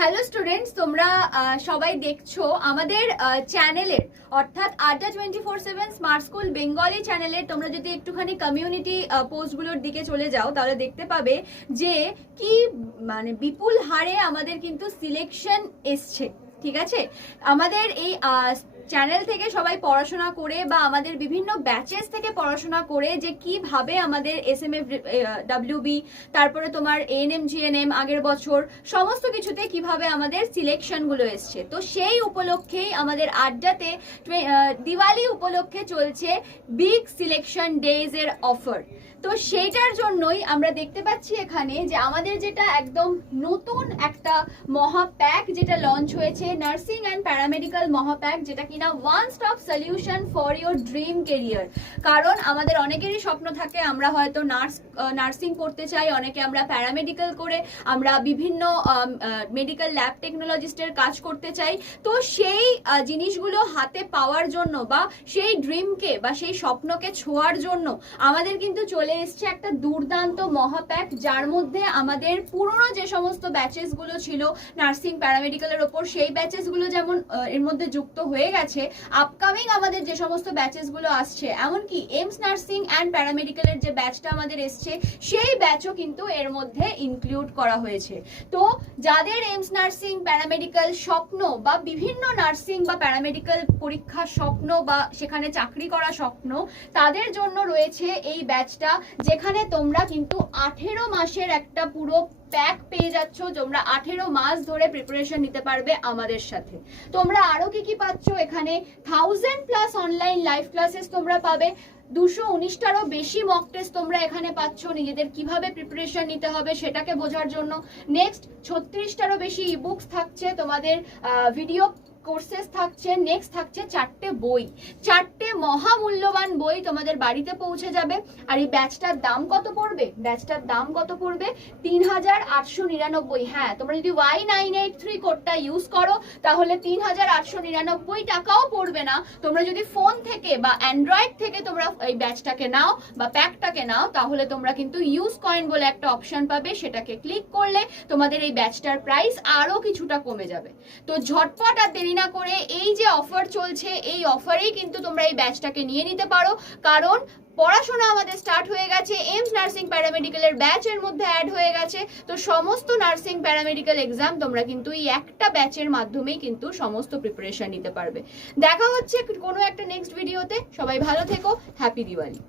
Hello students, তোমরা সবাই দেখছো আমাদের চ্যানেলের অর্থাৎ আড্ডা 24/7 স্মার্ট স্কুল বেঙ্গলি চ্যানেলের। তোমরা যদি একটুখানি কমিউনিটি পোস্টগুলোর দিকে চলে যাও তাহলে দেখতে পাবে যে কি মানে বিপুল হারে আমাদের কিন্তু সিলেকশন এসছে। ঠিক আছে, আমাদের এই চ্যানেল থেকে সবাই পড়াশোনা করে বা আমাদের বিভিন্ন ব্যাচেস থেকে পড়াশোনা করে যে কিভাবে আমাদের এসএমএফ ডাব্লিউবি তারপরে তোমার এএনএম জিএনএম আগের বছর সমস্ত কিছুতে কিভাবে আমাদের সিলেকশনগুলো এসছে। তো সেই উপলক্ষেই আমাদের আড্ডাতে দিওয়ালি উপলক্ষে চলছে বিগ সিলেকশন ডেজ এর অফার। তো সেইটার জন্যই আমরা দেখতে পাচ্ছি এখানে যে আমাদের যেটা একদম নতুন একটা মহাপ্যাক যেটা লঞ্চ হয়েছে, নার্সিং অ্যান্ড প্যারামেডিক্যাল মহাপ্যাক, যেটা কিনা one stop solution for your dream career. কারণ আমাদের অনেকেরই স্বপ্ন থাকে আমরা হয়তো নার্সিং করতে চাই, অনেকে আমরা প্যারামেডিক্যাল করে আমরা বিভিন্ন মেডিকেল ল্যাব টেকনোলজিস্টের কাজ করতে চাই। তো সেই জিনিসগুলো হাতে পাওয়ার জন্য বা সেই ড্রিমকে বা সেই স্বপ্নকে ছোঁয়ার জন্য আমাদের কিন্তু চলে এসছে একটা দুর্দান্ত মহাপ্যাক, যার মধ্যে আমাদের পুরনো যে সমস্ত ব্যাচেস গুলো ছিল নার্সিং প্যারামেডিক্যালের ওপর, সেই ব্যাচেস গুলো যেমন এর মধ্যে যুক্ত হয়ে গেছে, আপকামিং আমাদের যে সমস্ত ব্যাচেস গুলো আসছে, এমনকি এমস নার্সিং অ্যান্ড প্যারামেডিক্যালের যে ব্যাচটা আমাদের এসছে সেই ব্যাচও কিন্তু এর মধ্যে ইনক্লুড করা হয়েছে। তো যাদের এমস নার্সিং প্যারামেডিক্যাল স্বপ্ন বা বিভিন্ন নার্সিং বা প্যারামেডিক্যাল পরীক্ষার স্বপ্ন বা সেখানে চাকরি করা স্বপ্ন, তাদের জন্য রয়েছে এই ব্যাচটা, যেখানে তোমরা কিন্তু 18 মাসের একটা পুরো প্যাক পেয়ে যাচ্ছ। তোমরা 18 মাস ধরে প্রিপারেশন নিতে পারবে আমাদের সাথে। তোমরা আরো কি কি পাচ্ছ এখানে? 1000+ অনলাইন লাইভ ক্লাসেস তোমরা পাবে, 219টারও বেশি মক টেস্ট তোমরা এখানে পাচ্ছ নিজেদের কিভাবে প্রিপারেশন নিতে হবে সেটাকে বোঝার জন্য। নেক্সট 36টারও বেশি ইবুকস থাকছে, তোমাদের ভিডিও কোর্সেস থাকছে, নেক্সট থাকছে 4টে বই, 4টে মহামূল্যবান বই তোমাদের বাড়িতে পৌঁছে যাবে। আর এই ব্যাচটার দাম কত পড়বে? ব্যাচটার দাম কত পড়বে? 3899। হ্যাঁ, তোমরা যদি Y983 কোডটা ইউজ করো তাহলে 3899 টাকাও পড়বে না। তোমরা যদি ফোন থেকে বা অ্যান্ড্রয়েড থেকে তোমরা এই ব্যাচটাকে নাও বা প্যাকটাকে নাও তাহলে তোমরা কিন্তু ইউজ কয়েন বলে একটা অপশন পাবে, সেটাকে ক্লিক করলে তোমাদের এই ব্যাচটার প্রাইস আরো কিছুটা কমে যাবে। তো ঝটপট আর দেরি না করে এই যে অফার চলছে এই অফারেই কিন্তু তোমরা এই ব্যাচটাকে নিয়ে নিতে পারো, কারণ পড়াশোনা আমাদের স্টার্ট হয়ে গেছে, এমস নার্সিং প্যারামেডিক্যালের ব্যাচের মধ্যে অ্যাড হয়ে গেছে। তো সমস্ত নার্সিং প্যারামেডিক্যাল এক্সাম তোমরা কিন্তু এই একটা ব্যাচের মাধ্যমেই কিন্তু সমস্ত প্রিপারেশন নিতে পারবে। দেখা হচ্ছে কোনো একটা নেক্সট ভিডিওতে। সবাই ভালো থেকো, হ্যাপি দিওয়ালি।